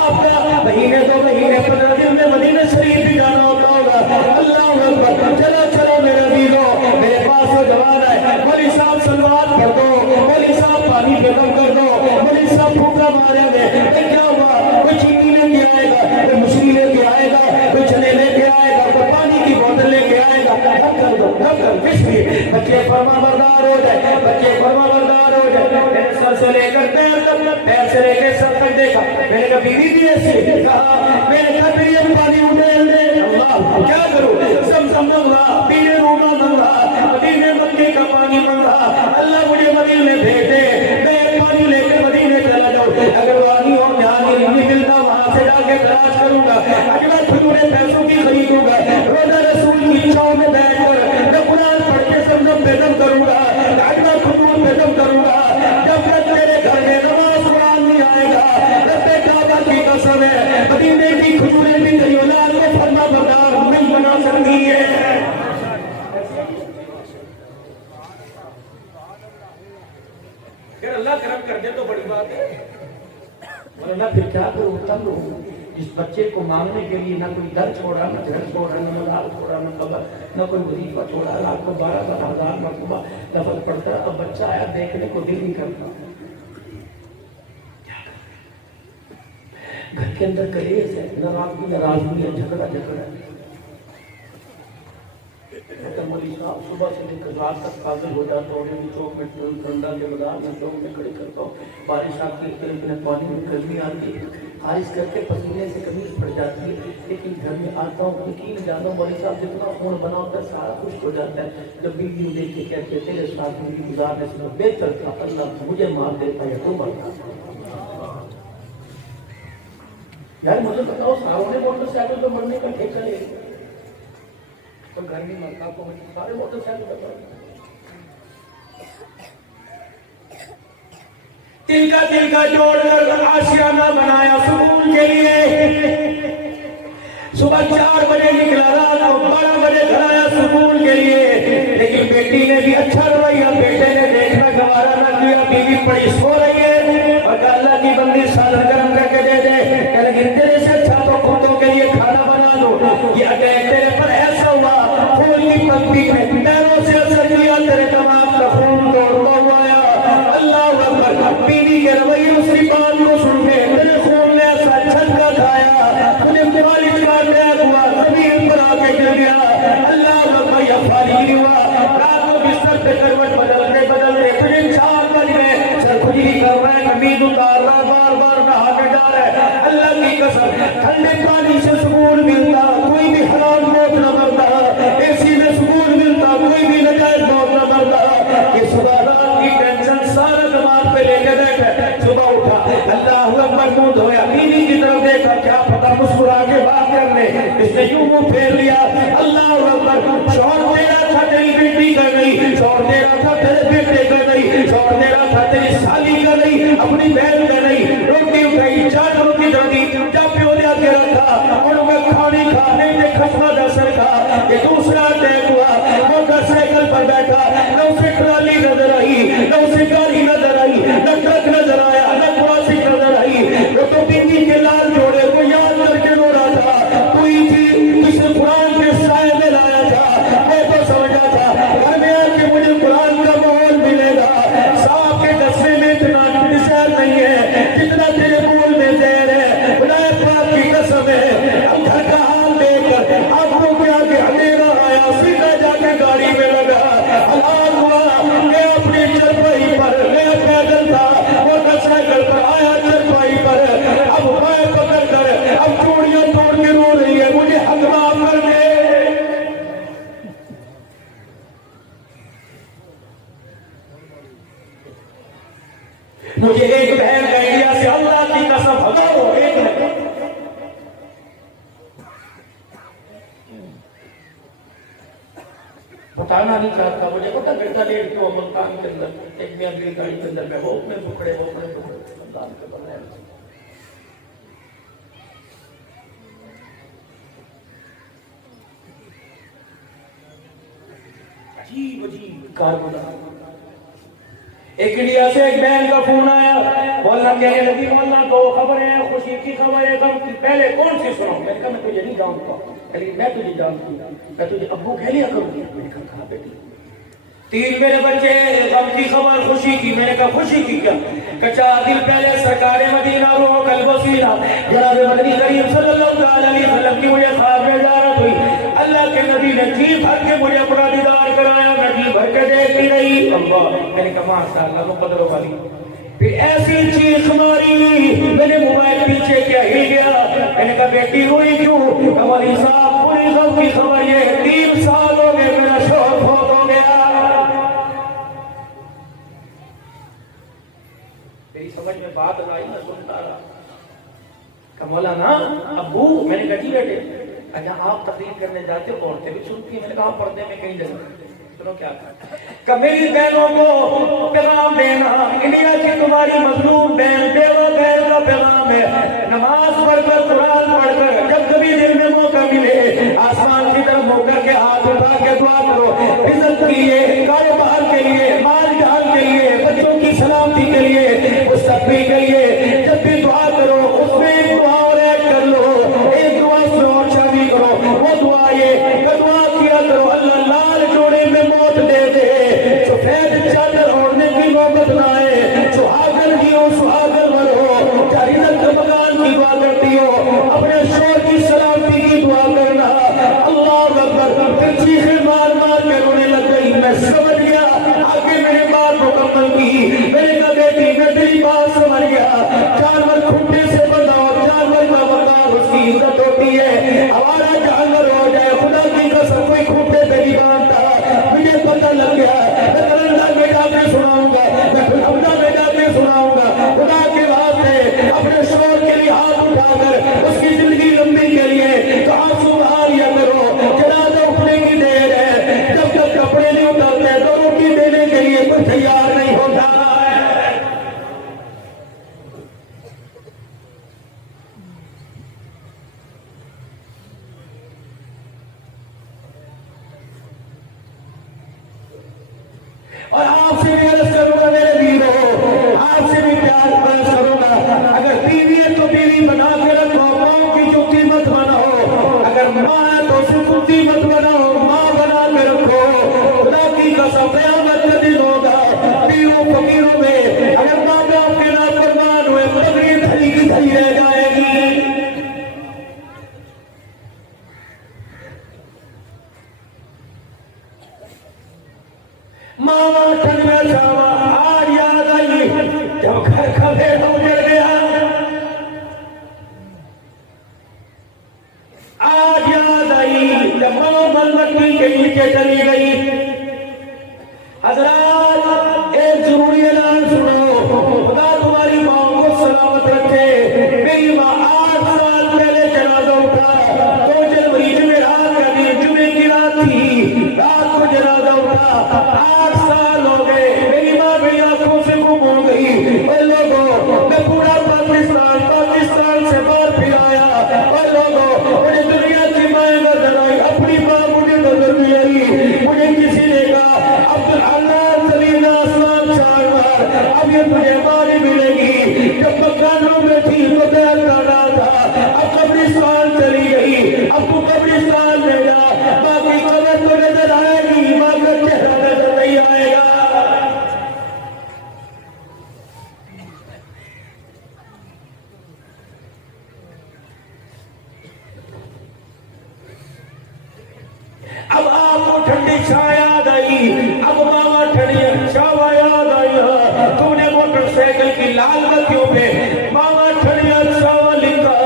आपका महीने 2 महीने 15 दिन में मदीना शरीफ भी जाना होता होगा। अल्लाह अकबर। चलो चलो मेरे वीरों, मेरे पास वो जवान है, मौलवी साहब सलवात कर दो, मौलवी साहब पानी बेदम कर दो, मौलवी साहब फूका मारेंगे। क्या हुआ? कोई चीनी लेके आएगा, कोई मछली लेके आएगा, कोई चने लेके आएगा, कोई पानी की बोतल लेके आएगा। कर दो बच्चे फरमा बरदार हो जाए, बच्चे फरमा बरदार हो जाए। मैंने सर से लेकर पैर तक, पैर से लेकर सर तक देखा। मैंने कहा बीवी भी ऐसे कहा, मैंने कहा मेरी पानी उड़ेल दे। अल्लाह क्या करूं? समसम मंगा, पीने रूमा मंगा, मदीने मक्के का पानी मंगा। अल्लाह मुझे मदीने भेजे, मैं पानी लेकर मदीने चला जाऊं। अगर वानी हो नहीं मिलता वहां से जाके तलाश करूंगा, अगला खुदूरे पैसों की खरीदूंगा, रोजा रसूल की इच्छाओं में बैठकर मैं कुरान पढ़ के समझम बेदम करूंगा, अगला खुदूर बेदम करूंगा। जब तक तेरे घर में नमाज कुरान नहीं आएगा, रब्बे काबा की कसम है मदीने की खुजूरें भी तेरी औलाद को फरमा बरदार नहीं बना सकती है। अगर अल्लाह करम कर दे तो बड़ी बात है, वरना फिर क्या करूं? तंग हूं। इस बच्चे को मांगने के लिए ना कोई दर छोड़ा, ना घर छोड़ा, न मदार छोड़ा, न कबर, न कोई वजीफा छोड़ा। रात को 12,000 मरतबा नफल पड़ता। अब बच्चा आया, देखने को दिल नहीं करता। घर के अंदर कलेश है, नाराजगी है, झगड़ा झगड़ा है। मौलवी साहब सुबह से लेकर रात तक पागल हो जाता हूँ, चौक में ठंडा के बाजार में चौक में खड़े करता हूँ। बारिश आती है, पानी में गर्मी आती है, बारिश करके पसीने से कमीज पड़ जाती है। लेकिन घर में आता हूँ, यकीन जाता हूँ मौलवी साहब जितना खून बना होता है सारा कुछ हो जाता है। जब बीवी मुझे देख के कहते तेरे साथ जिंदगी गुजारने से बेहतर था अल्लाह मुझे मार देता है तो मरता। यार मुझे बताओ, सारों ने मोटरसाइकिल पर मरने का ठेका ले, तो घर में मरता को सारे मोटरसाइकिल पर। तिल का जोड़कर आशियाना बनाया सुकून के लिए, सुबह 4 बजे निकला, रात को 12 बजे घर आया सुकून के लिए। लेकिन बेटी ने भी अच्छा रवैया, बेटे ने देखना गवारा न किया, बीवी पड़ी सो रही है और अल्लाह की बंदी सालन गर्म करके दे दे, लेकिन तेरे से अच्छा तो कुत्तों के लिए खाना बना दो। ये अगर तेरे पर ऐसा हुआ, खून की पत्ती में पैरों से असर किया, तेरे दिमाग का खून दौड़ता हुआ आया। अल्लाह अकबर, बीवी के रवैये उसकी बात को सुन के तेरे खून ने ऐसा झटका खाया, तुझे 44 का अटैक हुआ, जमीन पर आके गिर गया। अल्लाह अकबर, यह फारिग हुआ, रात को बिस्तर पे करवट बदलते बदलते तुझे 4 बज गए, सर खुजली कर रहा है, कमीज उतार रहा, बार बार नहा के जा रहा है। अल्लाह की कसम, ठंडे पानी से सुकून मिलता, कोई भी हराम मौत न मरता, एसी में सुकून मिलता, कोई भी नजायज मौत न मरता। ये सुबह रात की टेंशन सारा दिमाग पे लेके बैठे, सुबह उठा, अल्लाह अकबर, मुंह धोया, बीवी की तरफ देखा, क्या पता मुस्कुरा के बात कर ले, इसने यूं मुंह फेर लिया। अल्लाह अकबर, शौहर तेरा था, तेरी बेटी का नहीं, शौहर तेरा था, तेरे बेटे का नहीं, शौहर तेरा था, तेरी साली का नहीं, अपनी बहन का नहीं। रोटी उठाई, चादरों की जल्दी जा प्यो ले आके रखा, उनमें खाने खाने में खसमा दसर खा। ये दूसरा अटैक हुआ, मोटरसाइकिल पर बैठा, न उसे ट्राली नजर आई, न उसे गाड़ी नजर आई, न ट्रक नजर आया, न क्रॉसिंग नजर आई। वो तो बीवी के लाल जोड़े को याद करके रो रहा था, कोई चीज जिसे कुरान के साए में लाया था। मैं तो समझा था घर में आके मुझे कुरान का माहौल मिलेगा, सांप के डसने में इतना निशान नहीं है जितना तेरे बोल में जहर है। खुदाए पाक की कसम है, अब घर का हाल देखकर आपको क्या कि अंधेरा आया, सीधा जाके गाड़ी में लगा, हलाल हुआ। मैं अपनी चरपाई पर, मैं पैदल था, मोटरसाइकिल पर आया चरपाई पर, अब मैं पकड़ कर अब चूड़ियां तोड़ के रो रही है, मुझे हक माफ कर दे। मुझे एक बहन का इंडिया से, अल्लाह की कसम, हजारों, एक नहीं, बताना नहीं चाहता, मुझे पता घंटा डेढ़ क्यों मुल्तान के अंदर एक में अगली गाड़ी के अंदर में होप में टुकड़े मुल्तान के बनने। अजीब अजीब कारगुजार। एक इंडिया से एक बहन का फोन आया, बोलना कहने लगी, बोलना दो खबरें हैं, खुशी की खबर है, गम की, पहले कौन सी सुनाऊं? मैंने कहा मैं तुझे नहीं जानता, कहली मैं तुझे जानती हूँ, मैं तुझे अब्बू कह लिया करूंगी। मैंने कहा कहा बेटी? 3 मेरे बच्चे, गम की खबर, खुशी की। मैंने कहा खुशी की क्या? कच्चा दिल पहले सरकार मदीना रो कल वसीला जनाब मदनी करीम सल्लल्लाहु अलैहि वसल्लम की मुझे ख्वाब में ज़ियारत हुई। अल्लाह के नबी ने जी भर के मुझे अपना दीदार कराया, मैं जी भर के देखती रही। अल्लाह, मैंने कहा माशाअल्लाह, लो कदरों वाली। फिर ऐसी चीख मारी, मैंने मोबाइल पीछे क्या हिल गया। मैंने कहा बेटी रोई क्यों? हमारी साहब पूरी गम की खबर ये 3 साल हो गए मेरा शौहर फौत हो गया। तेरी समझ में बात आई, मैं सुनता रहा। कमला ना अब्बू, मैंने कहा जी बेटे, अच्छा आप तकलीफ करने जाते हो, औरतें भी सुनती है। मैंने कहा पर्दे में कहीं जगह सुनो क्या था। मेरी बहनों को पैगाम देना, इंडिया की तुम्हारी मजलूम बहन, बेवा बहन का पैगाम है, नमाज पढ़कर, कुरान पढ़कर, जब कभी दिन में मौका मिले आसमान की तरफ मुड़ करके हाथ उठा के दुआ करो, इज्जत के लिए, कारोबार के लिए, माल जाल के लिए, बच्चों की सलामती के लिए, मुस्तकबिल के लिए। जब भी दुआ करो उसमें एक दुआ और ऐड कर लो, एक दुआ से और शामिल करो। वो दुआ ये दुआ किया करो, अल्लाह लाल जोड़े में मौत दे दे, सफेद चादर ओढ़ने की नौबत ना आए, सुहागन की हो सुहागन मरो, जारिदत के मकान की दुआ करती हो, अपने शोर की सलामती की दुआ करना। अल्लाह अकबर। फिर चीखें मार मार के रोने लग गई। मैं समझ गया, आगे मेरे बात मुकम्मल की। मैंने कहा बेटी मैं तेरी बात समझ गया, जानवर खूंटे से बंधा और जानवर का वकार उसकी इज्जत होती है। हमारा जानवर हो जाए, खुदा की कसम कोई खूंटे पे नहीं बांधता। मुझे पता लग गया, मैं कलंदर में जाके सुनाऊंगा, मैं फिल्मदा में जाके सुनाऊंगा। खुदा के वास्ते अपने शोर के लिए हाथ उठाकर उसकी जिंदगी लंबी के लिए तो आंसू बहा लिया करो। जनाजा उठने की देर है, जब तक कपड़े नहीं उतारते तो रोटी देने के लिए कोई तैयार नहीं होता है। और आपसे भी अर्ज करूंगा मेरे वीरों, आपसे भी प्यार अर्ज करूंगा, अगर बीवी है तो बीवी बना के रखो, माँ की जुत्ती मत बनाओ, अगर माँ है तो उसे कुत्ती मत बनाओ, माँ बना के रखो। खुदा की कसम क़यामत का दिन होगा, पीरों फकीरों में अगर माँ बाप के नाफरमान हुए पगड़ी धरी की धरी रह जाएगी। मामा ठंड में जावा आज याद आई जब घर का बेटा उजड़ गया, आज याद आई जब माँ मलमटी के नीचे चली गई। हजरात एक जरूरी ऐलान सुनो, खुदा तुम्हारी माँ को सलामत रखे। मेरी माँ 8 साल पहले जनाजा उठा, 2 जनवरी जुमेरात का दिन, जुमे की रात थी, रात को जनाजा उठा, 8 साल हो गए। मेरी माँ मेरी आंखों से गुम हो गई। और लोगों मैं पूरा पाकिस्तान से बाहर फिर आया, और लोगों मुझे दुनिया की माएं नजर आई, अपनी माँ मुझे नजर नहीं आई। मुझे किसी ने कहा अब्दुल अल्लाह सलीना आसमान चार अब ये तुझे मारी मिलेगी। जब मकानों में थी तो बैल का नाम था, अब कब्रिस्तान चली गई, अब तू कब्रिस्तान में जा, बाकी कब्र तो नजर आएगी, माँ का चेहरा नजर नहीं आएगा। अब आपको ठंडी छाया याद आई, अब मामा ठंडी छावा याद आई। तूने मोटरसाइकिल की लाल बत्तियों पे मामा ठंडी छावा लिखा,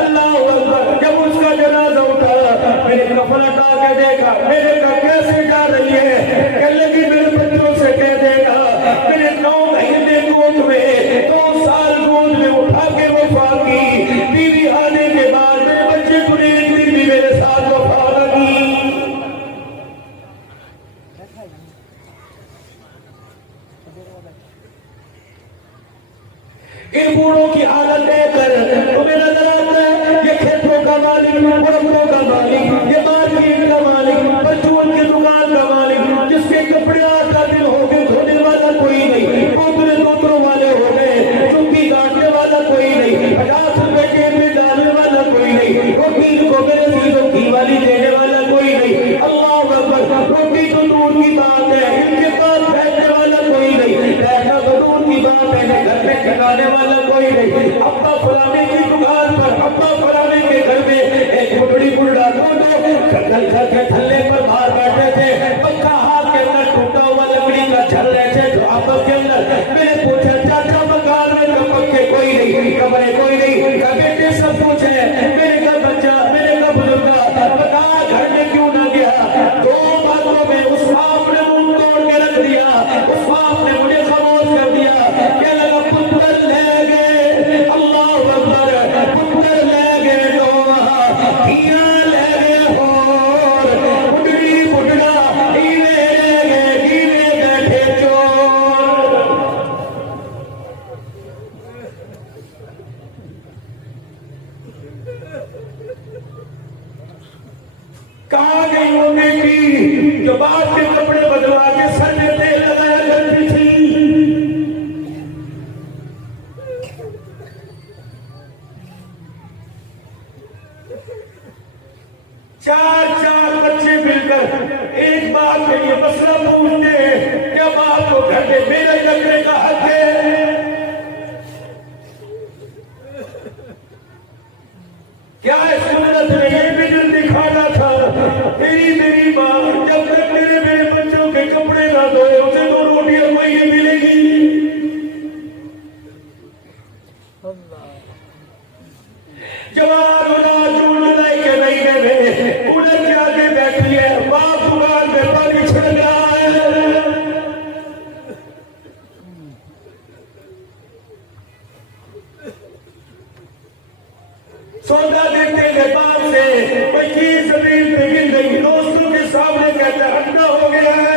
अल्लाह अकबर। जब उसका जनाजा उठा, मैंने कफन हटा के देखा, मेरे का कैसे जा रही है, कह लगी मेरे बच्चों से कह देगा मैंने 9 महीने गोद में, 2 साल गोद में उठा के वफा की। बीवी आने के बाद मेरे बच्चे को बीवी मेरे साथ वफा लगी। इन बूढ़ों की हालत देखकर तुम्हें नजर आता है ये खेतों का मालिक, मुरब्बों का मालिक, ये मार्केट का मालिक, परचून की दुकान का मालिक, जिसके कपड़े का दिन हो गए धोने वाला कोई नहीं, दूसरों वाले हो गए, चुंगी काटने वाला कोई नहीं, 50 रुपए जेब में डालने वाला कोई नहीं, रोटी को मेरे चीजों की वाली देने वाला कोई नहीं। अल्लाह अकबर। रोटी तो दूर की बात है, इनके पास बैठने वाला कोई नहीं, बैठना तो दूर की बात है, घर में ठिकाने वाला कोई नहीं। अब्बा फलाने की दुकान पर, अब्बा फलाने के घर में एक बुढ़ी बुढ़ा घर के थल्ले पर बाहर बैठे थे, पंखा हाथ के अंदर टूटा हुआ लकड़ी का झल रहे थे जो आपस के अंदर। मैंने पूछा चाचा मकान में तो पंखे कोई नहीं, कमरे कोई नहीं, का बेटे सब पूछे, मेरे का बच्चा, मेरे का बुजुर्ग बता घर में क्यों ना गया। 2 बातों में उस बाप ने मुंह तोड़ के रख दिया, उस बाप ने मुझे खामोश कर दिया। क्या लगा पुत्र ले गए, अल्लाह अकबर, पुत्र ले गए तो धिया ले गए और बुढ़ी बुढ़ा हीरे ले गए, हीरे बैठे चोर। कहाँ गई वो बेटी जो बाप के कपड़े बदलवा के सर में तेल लगाया करती थी। चार बच्चे मिलकर एक बात के लिए मसला पूछते हैं, क्या बाप को घर में मेरे लगने का हक है? क्या इस सुन्नत में ये बिजल दिखाना था? मेरी माँ जब तक मेरे बच्चों के कपड़े ना धोए उसे 2 रोटियां कोई नहीं मिलेगी। जवान जून जुलाई के महीने में कूलर के आगे बैठी है, बाप दुकान में पानी छिड़क रहा है। सौदा देते गए बाप से कोई चीज जमीन पे गिर गई, दोस्तों के सामने कहता अंडा हो गया है।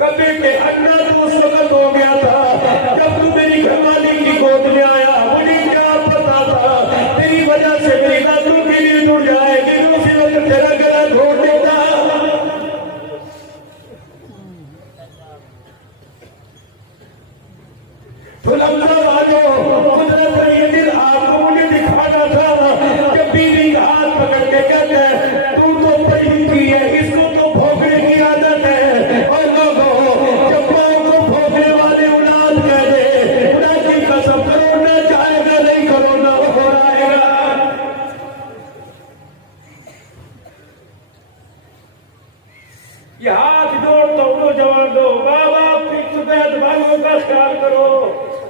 कभी के अंडा तो उस वक्त हो गया था जब तू मेरी घरवाली की गोद में आया, मुझे क्या पता था तेरी वजह से मेरी दादू के लिए जुड़ जाएगी, उसी वक्त तेरा गला छोड़ देता। तो लम्बा वालों कुदरत ने ये दिल आपको मुझे दिखाना था। जब बीवी का हाथ पकड़ के कहते हैं तू तो पढ़ी लिखी है, इसको तो भोगने की आदत है। और लोगों जब माँ को भोगने वाले औलाद कह दे, खुदा की कसम करोना चाहेगा नहीं, करोना हो आएगा। ये हाथ जोड़ता हूँ नौजवानों, माँ बाप की सुबह भाइयों का ख्याल करो।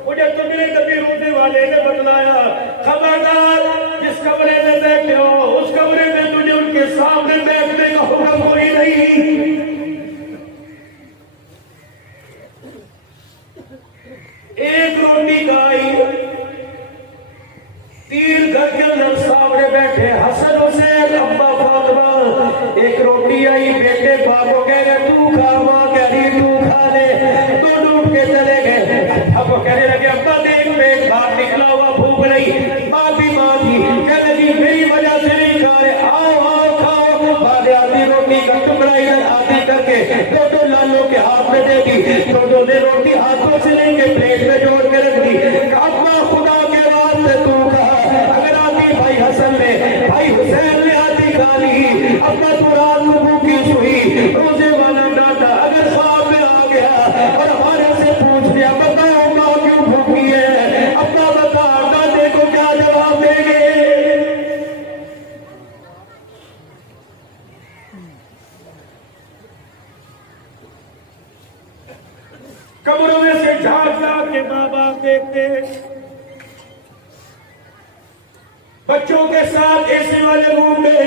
मुझे तुम्हें कभी रोने वाले ने बतलाया, खबरदार जिस कमरे में बैठे हो उस कमरे में तुझे उनके सामने बैठने का हुक्म कोई नहीं। एक रोटी खाई, 3 घर के अंदर सामने बैठे हसन हुसैन अब्बा फातिमा। एक रोटी आई, बेटे बाप को कह रहे तू खा, माँ कह रही तू खा ले। दोनों उठ के चले गए। अब वो कहने लगे अब्बा देख पेट बाहर निकला हुआ, भूख नहीं। माँ भी माँ थी, कहने लगी मेरी वजह से नहीं खा रहे, आओ आओ खाओ। बाद आधी रोटी का टुकड़ा इधर आधी करके दो लालों के हाथ में दे दी। दोनों ने रोटी हाथों से लेके प्लेट में जोड़ के रख दी। अब्बा खुदा के वास्ते तू खा। अगर आती भाई हसन ने, भाई हुसैन ने आती खा ली। अब्बा तू रात को भूखी सोई, रोजे वाला दादा अगर ख्वाब में आ गया और हमारे से पूछ लिया बताओ माँ क्यों भूखी है, अब्बा बता, दादे को क्या जवाब देंगे? कमरों में से झांक झांक के माँ बाप देखते, बच्चों के साथ एसी वाले रूम में,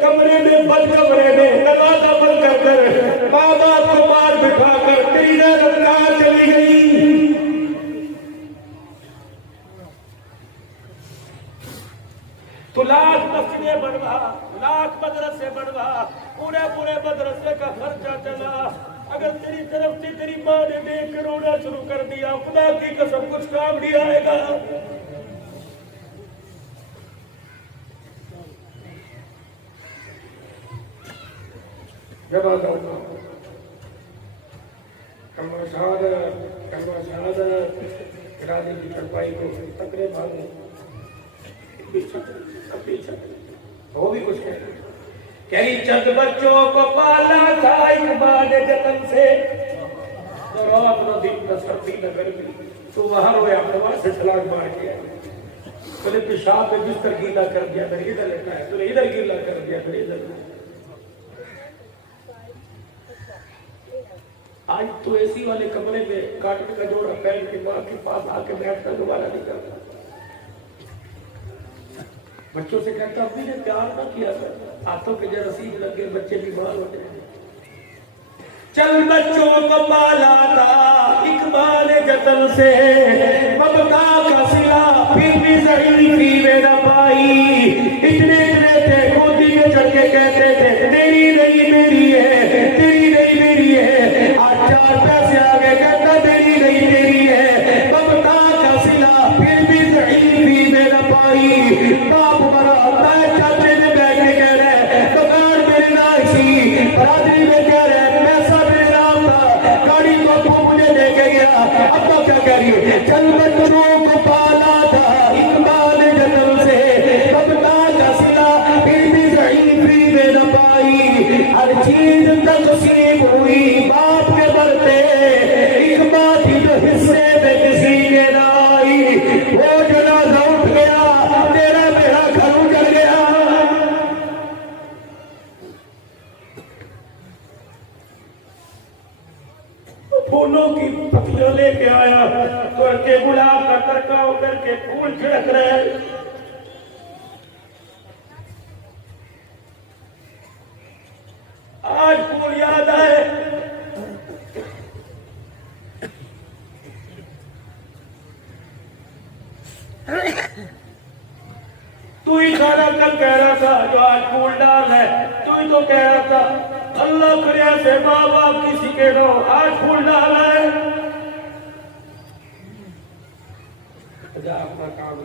कमरे में बंद कमरे में दरवाजा बंद कर कर माँ बाप को मार बिठा कर तेरी रफ्तार चली गई। तो लाख मस्जिदें बनवा, लाख मदरसे बनवा, पूरे मदरसे का खर्चा चला। अगर तेरी तरफ से तेरी माँ ने देख कर रोना शुरू कर दिया, खुदा की कसम कुछ काम नहीं आएगा। जब आता हूँ कलमा शहादत इरादे की चरपाई को तकरे मांगे वो भी कुछ कहीं चंद बच्चों को पाला था एक माँ ने जतन से। रात न दिन न सर्दी न गर्मी, तो वहां रोया, वहां से छलांग मार के तूने पेशाब में बिस्तर गीला कर दिया, फिर इधर लेटा है, तूने इधर गीला कर दिया, फिर इधर। आज तो एसी वाले कमरे में काटन का जोड़ा पहन के माँ के पास आके बैठकर दोबारा नहीं करता। बच्चों से कहता अभी ने प्यार ना किया कर, हाथों के जरासीम लगे, बच्चे बीमार होते हैं। चल बच्चों को पाला था एक माँ ने जतन से, ममता का सिला फिर भी ज़हीफ़ी में न पाई। इतने थे गोदी में चढ़ के कहते थे तेरी नहीं मेरी है, तेरी नहीं मेरी है। आज 4 पैसे आ गए कहता तेरी नहीं मेरी है। ममता का सिला फिर भी ज़हीफ़ी में न पाई। बाप मरा चाचे में बैठ के कह रहे दुकान मेरी ना सी, बरादरी में कह रहे पैसा मेरे नाम था, गाड़ी को तू मुझे लेके गया। अब तो क्या कह रही है, चल बच्चों को पाला था इकबाल जतन से, ममता का सिला फिर भी ज़हीफ़ी में न पाई। हर चीज तक़सीम हुई बाप के बरते, एक बात ही जो हिस्से में किसी के ना आई। वो जनाज़ा उठ गया, तेरा मेरा घर उजड़ गया। फूलों की पत्तियां लेके आया, करके गुलाब का टरकाव करके फूल छिड़क रहे। आज फूल याद आए, तू ही खाना कल कह रहा था जो आज फूल डाल है, तू ही तो कह रहा था अल्लाह करे से माँ बाप किसी के दो, आज फूल डाल है। अपना काम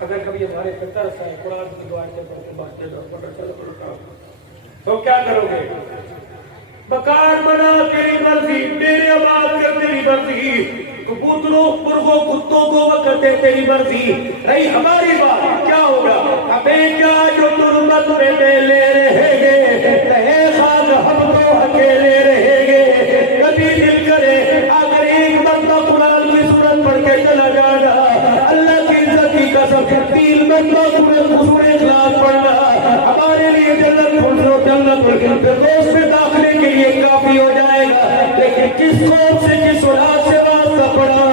अगर कभी हमारे पे तरस आए, कुरान की दुआ के पढ़ते बात तो क्या करोगे? मकान बना तेरी मर्जी, मेरे आबाद कर तेरी मर्जी, कबूतरों मुर्गों कुत्तों को वक्त दे तेरी मर्जी, रही हमारी बात क्या होगा? हमें क्या जो तुरबत में ले रहेंगे, रहे खाक हम तो अकेले रहेंगे। कभी दिल करे अगर एक बंदा कुरान की सूरत पढ़ के चला जाना, अल्लाह की इज्जत की कसम 3 बंदा सूरह इखलास पढ़ना हमारे लिए जन्नत फिरदौस में दाखिले के लिए काफी हो जाएगा। लेकिन किस कौम से किस औलाद से वास्ता पड़ा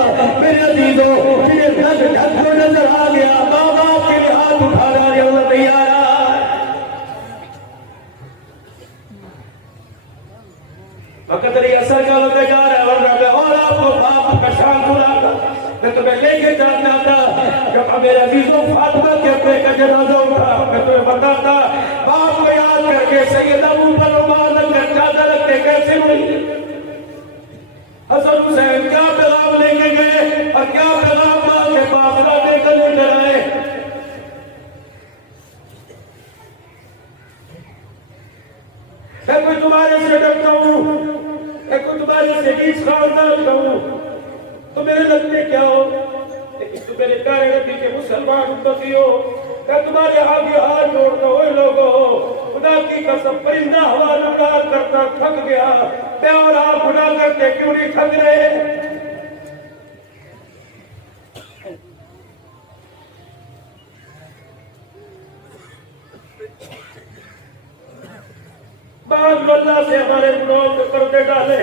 मेरे अजीजों, मुझे ढक को नजर आ गया, माँ बाप के लिए हाथ उठाना नहीं आ रहा। वक्त असर का वक्त जा रहा है, वरना और आपको बाप का शान सुनाता, मैं तुम्हें लेके जाता था। जब मेरे अजीजों फातिमा के अपने का जनाजा उठा, मैं तुम्हें बताता बाप को याद करके सैयद अबू बकर उमर का चादर रखते कैसे हुई। हसन हुसैन क्या पैगाम लेके गए और क्या पैगाम मां के पास लेकर लेकर आए। मैं कोई तुम्हारे से डरता हूं, मैं कोई तुम्हारे से बीच खानदान हूं, तो मेरे लगते क्या हो, लेकिन तुम मेरे प्यारे नबी के मुसलमान उम्मती हो। मैं तुम्हारे आगे हाथ जोड़ता हूं लोगों, खुदा की कसम परिंदा हवा उड़ान करता थक गया, मैं और आप गुनाह करते क्यों नहीं थक रहे? बाद अल्लाह से हमारे गुनाहों को पर्दे डाले,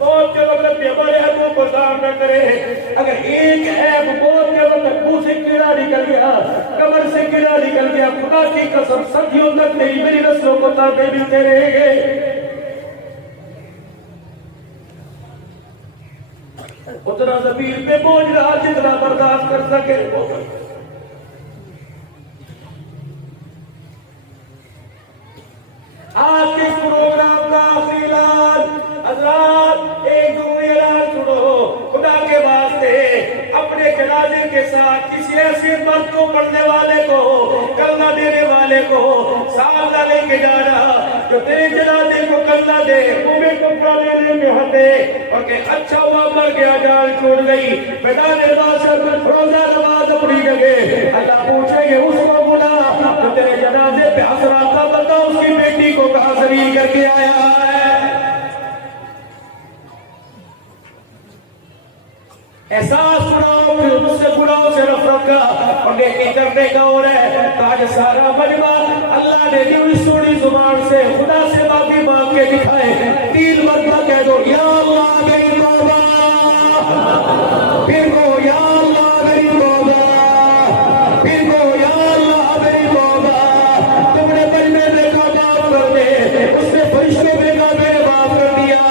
मौत के वक्त भी हमारे ऐबों को साफ न करे। अगर एक ऐब मौत के वक्त मुंह से कीड़ा निकल गया, कमर से कीड़ा निकल गया, खुदा की कसम सदियों तक नहीं मेरी नस्लों को ताबे मिलते रहेंगे। उतना जमीन पे बोझ रहा जितना बर्दाश्त कर सके। आज के प्रोग्राम का आखिरी ऐलान, हज़रात एक दूसरे ऐलान सुनो, खुदा के वास्ते अपने जनाजे के साथ किसी ऐसे मर्द को पढ़ने वाले को, कलमा देने वाले को साथ न लेके जाना जो तेरे जनाजे को कलमा दे, मुंह कपड़ा लेने में हटे और के अच्छा हुआ मर गया, जान छूट गई, मैदान रोजा नमाज अपनी जगह। अल्लाह पूछेंगे उसको बुला तो तेरे जनाजे पे हसरात का बंदा उसकी बेटी को कहां जलील करके आया है। एहसास सुनाओ फिर मुझसे गुनाहों से नफरत का और नेकी करने का हो रहा है। आज सारा मजमा अल्लाह ने दी इस सोनी जुबान से खुदा से माफी मांग के दिखाए। 3 मरतबा कह दो या अल्लाह मेरी तौबा, फिर को या अल्लाह मेरी तौबा, फिर को या अल्लाह मेरी तौबा। तुमने बजने में का माफ कर दे, उसने फरिश्तों में का मेरे माफ कर दिया।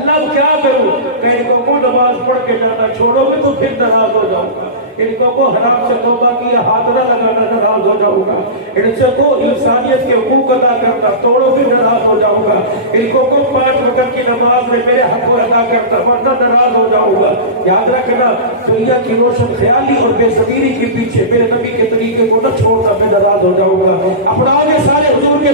अल्लाह क्या करूं, इनको को नमाज पढ़ के जाना छोड़ोगे तो फिर नाराज हो जाऊंगा, इनको को हराम से तौबा किया हाथ न लगाना नाराज हो जाऊंगा, इनसे को इंसानियत के हुकूक अदा करना तोड़ोगे नाराज हो जाऊंगा, इनको को 5 वक्त की नमाज में मेरे हक को अदा करता वरना नाराज हो जाऊंगा। याद रखना दुनिया की रोशन ख्याली और बेसबीरी के पीछे मेरे नबी के तरीके को न छोड़ना मैं नाराज हो जाऊंगा। अपना आगे सारे हुजूर के